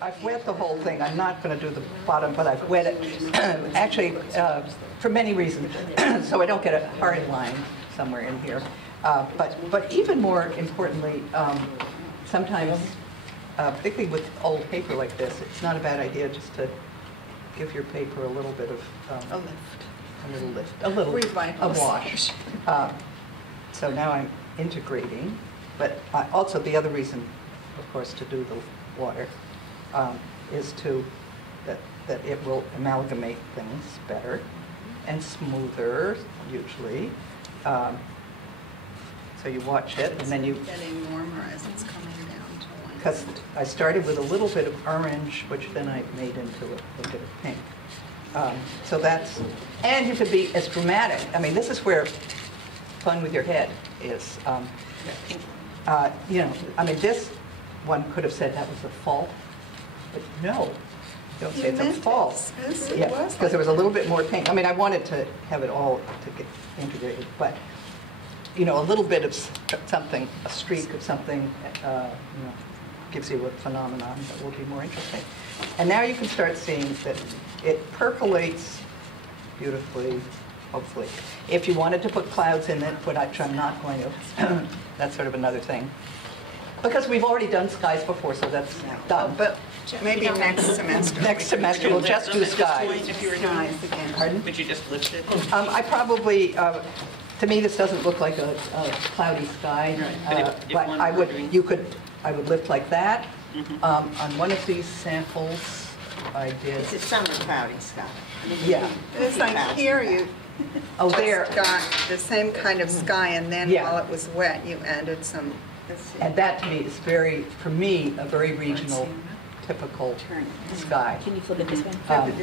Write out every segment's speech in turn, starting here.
I've wet the whole thing. I'm not going to do the bottom, but I've wet it, actually, for many reasons, so I don't get a hard line somewhere in here. But even more importantly, sometimes, particularly with old paper like this, it's not a bad idea just to give your paper a little bit of A lift. a little lift, a little a wash. So now I'm integrating, but also the other reason, of course, to do the water is that it will amalgamate things better and smoother, usually. So you watch it, and then you... It's getting warmer as it's coming down to one. Because I started with a little bit of orange, which then I made into a bit of pink. So that's... And you could be as dramatic. I mean, this is where fun with your head is. You know, I mean, this one could have said that was a fault. But no, don't say it's a fault. Yeah, because there was a little bit more pink. I mean, I wanted to have it all to get integrated, but you know, a little bit of something, a streak of something, you know, gives you a phenomenon that will be more interesting. And now you can start seeing that it percolates beautifully, hopefully. If you wanted to put clouds in it, which I'm not going to, that's sort of another thing. Because we've already done skies before, so that's done. But maybe next semester. Next semester, we'll just do skies. If you were doing it again. Pardon? Would you just lift it? I probably, to me, this doesn't look like a cloudy sky. Right. But I would lift like that. On one of these samples, I did. It's a summer cloudy sky. Yeah. It's like here you Oh, there. got the same kind of sky, and then Yeah. while it was wet, you added some. And that to me is very, for me, a very regional, typical sky. Can you flip it this way?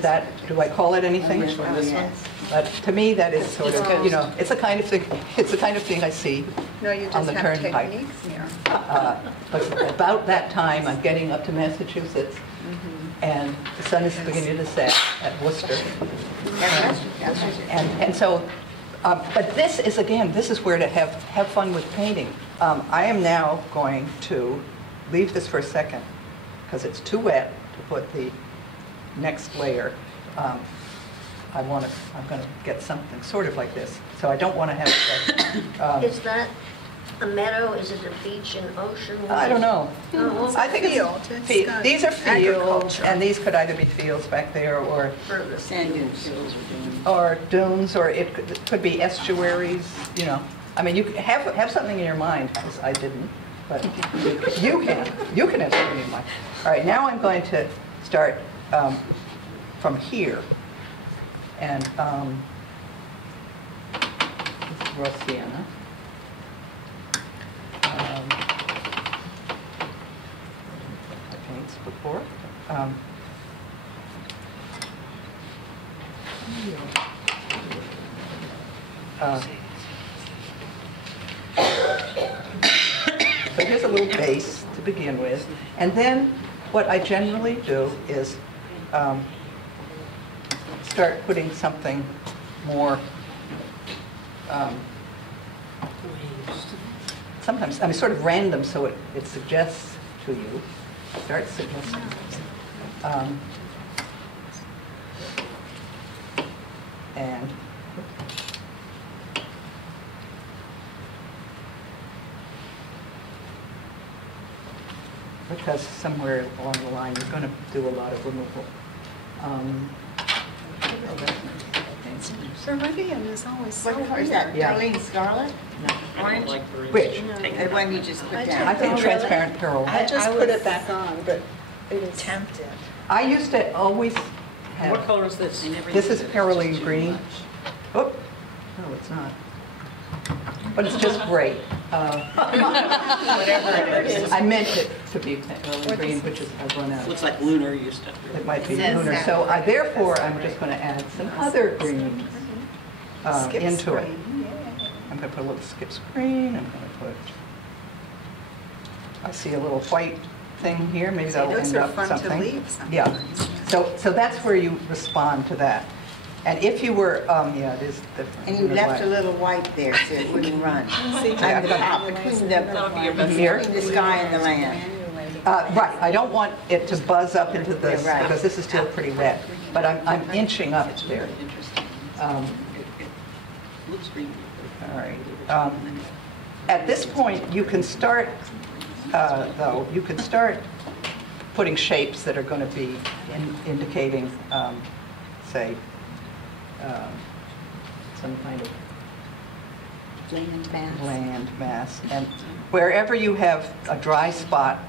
That, do I call it anything? This one? But to me, that is sort of, you know, it's the kind of thing I see No, you on just the have turnpike. techniques here. But about that time, I'm getting up to Massachusetts, and the sun is beginning to set at Worcester. And so, but this is, again, this is where to have fun with painting. I am now going to leave this for a second, because it's too wet to put the next layer. I'm going to get something sort of like this. So I don't want to have that. Is that a meadow? Is it a beach, an ocean? I don't know. Oh, I think Field. it's these are fields, Agriculture. and these could either be fields back there or further. Sand dunes. dunes, or it could be estuaries. You know, I mean, you have something in your mind. I didn't, but you can have something in your mind. All right, now I'm going to start from here, and this is raw sienna. Paints before. So here's a little base to begin with, and then what I generally do is start putting something more. Sometimes, I mean, sort of random, so it suggests to you, starts suggesting. And because somewhere along the line you're going to do a lot of removal. Viridian is always so What color is that? Yeah. Darlene Scarlet? I don't like the Which? The one you just put down. I think transparent pearl. I just put it back on, but it was tempted. I used to always What have, color is this? this is Pearline green. Oh, no, it's not. But it's just great. Whatever it is. I meant it to be green, which is, I've run out. Looks like lunar used to. It might be It says lunar. that. So therefore, I'm just going to add some other greens Skip into it. screen, yeah. I'm going to put a little skip screen. I'm going to put, I see a little white thing here. Maybe that'll Those end are up fun to something. leave sometimes. Yeah. So that's where you respond to that. And if you were, yeah, it is different. And you in a left way. a little white there so it wouldn't run. Yeah. On the top, between the sky and the land. Right, I don't want it to buzz up into this, Yeah, right. because this is still pretty wet, but I'm inching up there. Interesting. It looks green. All right. At this point, you can start, though, you can start putting shapes that are going to be indicating, say, some kind of land mass. And wherever you have a dry spot,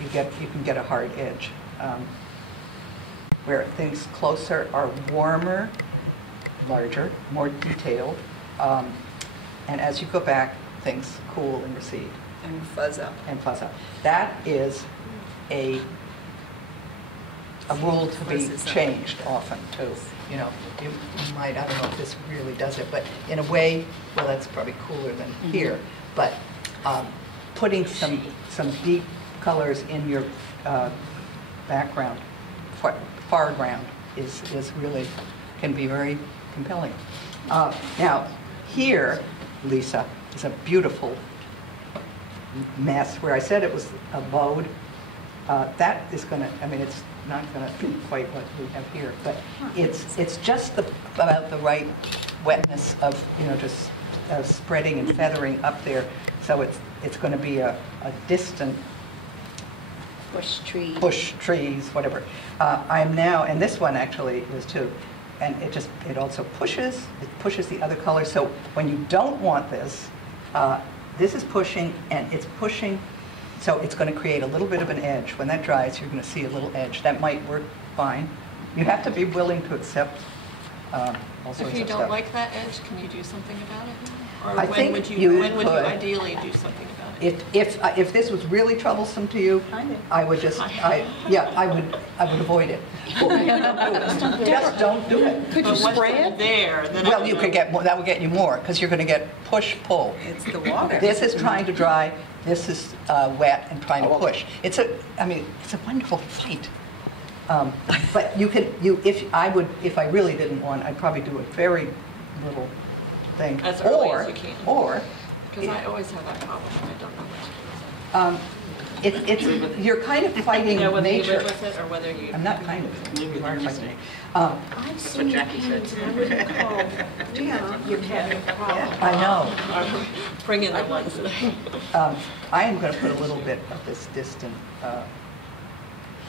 you can get a hard edge. Where things closer are warmer, larger, more detailed. And as you go back, things cool and recede And fuzz up. and fuzz up. That is a rule to be Fuzzes up. changed often, too. You know, you might, I don't know if this really does it, but in a way, well, that's probably cooler than here, but putting some deep colors in your background, foreground, is really, can be very compelling. Now, here, Lisa, is a beautiful mess, where I said it was a bowed. That is going to, I mean, it's not going to be quite what we have here, but it's just about the right wetness of, you know, just spreading and feathering up there. So it's going to be a distant bush, trees, whatever. I'm now, and this one actually is too, and it also pushes the other color. So when you don't want this, this is pushing, and it's pushing. So it's going to create a little bit of an edge. When that dries, you're going to see a little edge. That might work fine. You have to be willing to accept all sorts of If you stuff. don't like that edge, can you do something about it? Or I when think would you when would you could. ideally do something about it? If this was really troublesome to you, I would just, I would avoid it. Just don't do it. Could you spray it? There, then Well, you could get more, that would get you more, because you're going to get push-pull. It's the water. This is trying to dry, this is wet and trying to push. It's a wonderful fight. But if I really didn't want, I'd probably do a very little thing. As early as you can. Or, Because I always have that problem, I don't know what to do. you're kind of fighting Yeah, whether you nature. live with it or whether you... I'm not kind of, you are fighting it. I've seen your Jackie said. paintings, and I wouldn't call you're having a problem. I know. Bring in the ones that... I am going to put a little bit of this distant,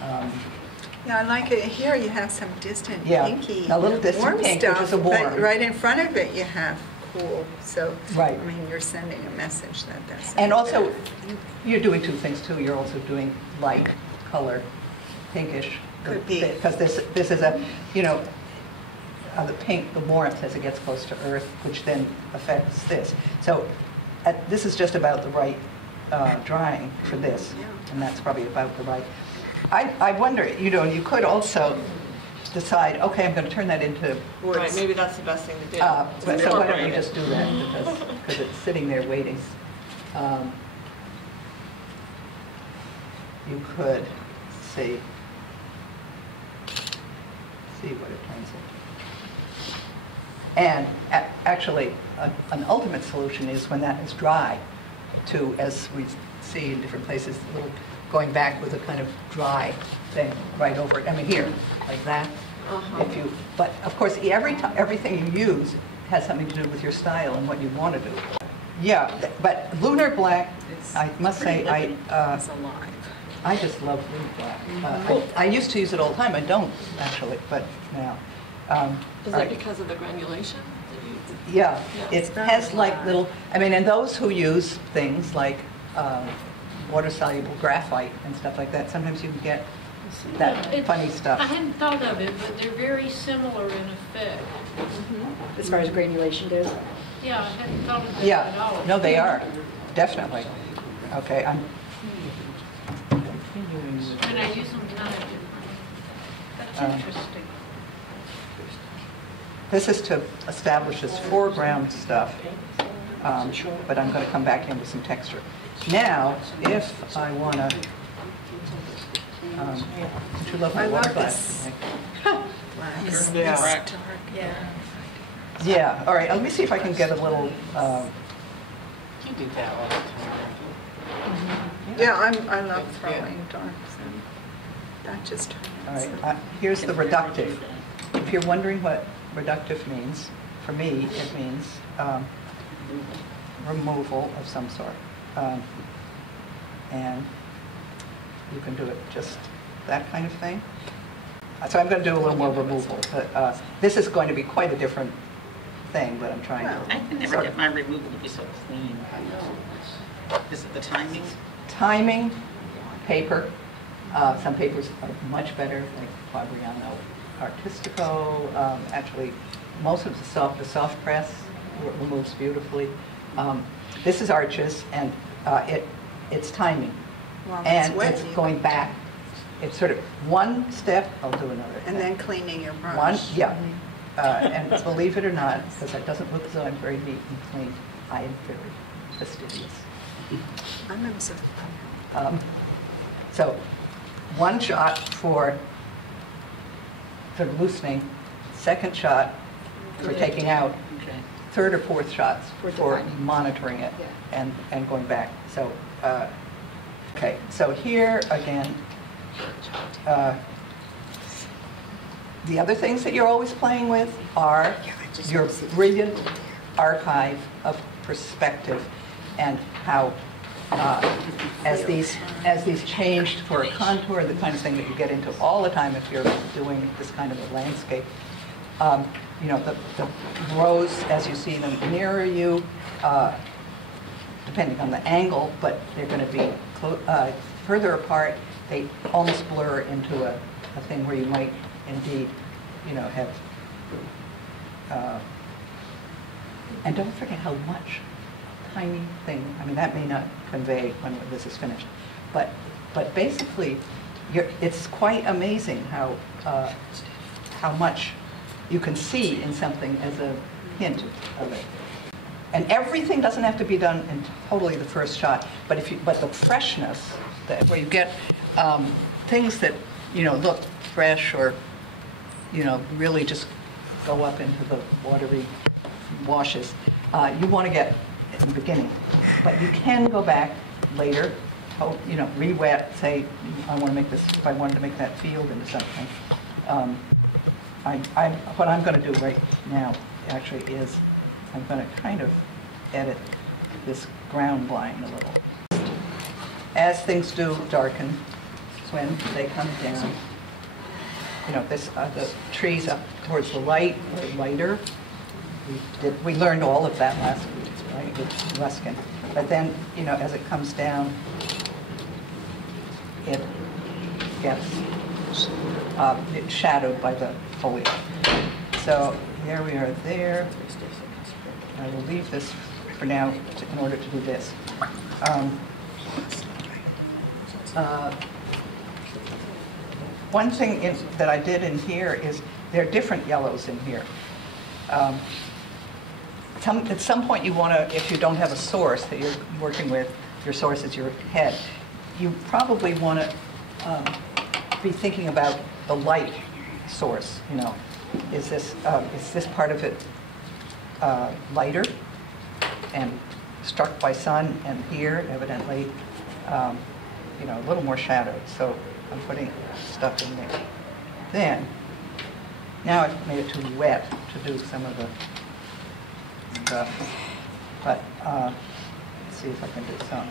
Yeah, I like it. Here you have some distant Yeah, pinky, a little distant warm pink, which stuff, is a but warm. right in front of it you have cool. So, Right. I mean, you're sending a message that that's... and also, you're doing two things too. You're also doing light color, pinkish. Could be. Because this is a, you know, the pink, the warmth as it gets close to Earth, which then affects this. So this is just about the right drying for this, Yeah. and that's probably about the right. I wonder, you know, you could also decide, okay, I'm going to turn that into Woods. Right, maybe that's the best thing to do. so why don't we Incorporate just it. do that, because it's sitting there waiting. You could see what it turns into. And actually, an ultimate solution is when that is dry, to, as we see in different places, little going back with a kind of dry thing right over it. I mean, here, like that. If you, but of course, everything you use has something to do with your style and what you want to do. Yeah, but lunar black, I must say, It's alive. I just love lunar black. I used to use it all the time. I don't actually, but now. Is that because of the granulation? that you- Yeah, Yeah. it has like little, I mean, and those who use things like water-soluble graphite and stuff like that, sometimes you can get that It's- funny stuff. I hadn't thought of it, but they're very similar in effect. As far as granulation goes? Yeah, I hadn't thought of that at Yeah, all. no, they are. definitely. Okay, I'm, And I use them kind of different. That's interesting. this is to establish this foreground stuff, but I'm going to come back into some texture. Now, if I want to, don't you love my I water love glass? this. Black. Yeah. Yeah, all right, let me see if I can get a little, You do that all the time, Yeah, I love throwing darks in. That just all turns. right, here's the reductive. If you're wondering what reductive means, for me, it means removal of some sort. And you can do it just that kind of thing. So I'm going to do a little more removal, but this is going to be quite a different thing, but I'm trying I to. can never get my removal to be so clean. Is it the timing? Timing, paper. Some papers are much better, like Fabriano Artistico. Actually, most of the soft press removes beautifully. This is Arches, and it's timing. Well, And wet, it's you- going back. It's sort of one step, I'll do another. And thing. then cleaning your brush. One, yeah. And believe it or not, because it doesn't look as though I'm very neat and clean, I am very fastidious. I'm obsessed. So one shot for loosening, second shot for taking out, Okay. third or fourth shots For for defining. monitoring it and going back. So, okay, so here again, the other things that you're always playing with are your brilliant archive of perspective and how, as these changed for a contour, the kind of thing that you get into all the time if you're doing this kind of a landscape. You know, the rows, as you see them nearer you, depending on the angle, but they're going to be further apart. They almost blur into a thing where you might indeed, you know, have, and don't forget how much tiny thing, I mean, that may not convey when this is finished, but basically, it's quite amazing how much you can see in something as a hint of it. And everything doesn't have to be done in totally the first shot, but the freshness, where you get things that, you know, look fresh or, you know, really just go up into the watery washes, you want to get in the beginning. But you can go back later, you know, re-wet, say, I want to make this, if I wanted to make that field into something. What I'm going to do right now actually is I'm going to kind of edit this ground line a little. As things do darken, when they come down, you know, the trees up towards the light are lighter. We learned all of that last week, right, with Ruskin. But then, you know, as it comes down, it gets shadowed by the foliage. So there we are there. I will leave this for now in order to do this. One thing that I did in here is there are different yellows in here. At some point you want to, if you don't have a source that you're working with, your source is your head, you probably want to be thinking about the light source, you know. Is this part of it lighter and struck by sun, and here evidently, you know, a little more shadowed. So I'm putting stuff in there. Then, now I've made it too wet to do some of the stuff, but let's see if I can do some.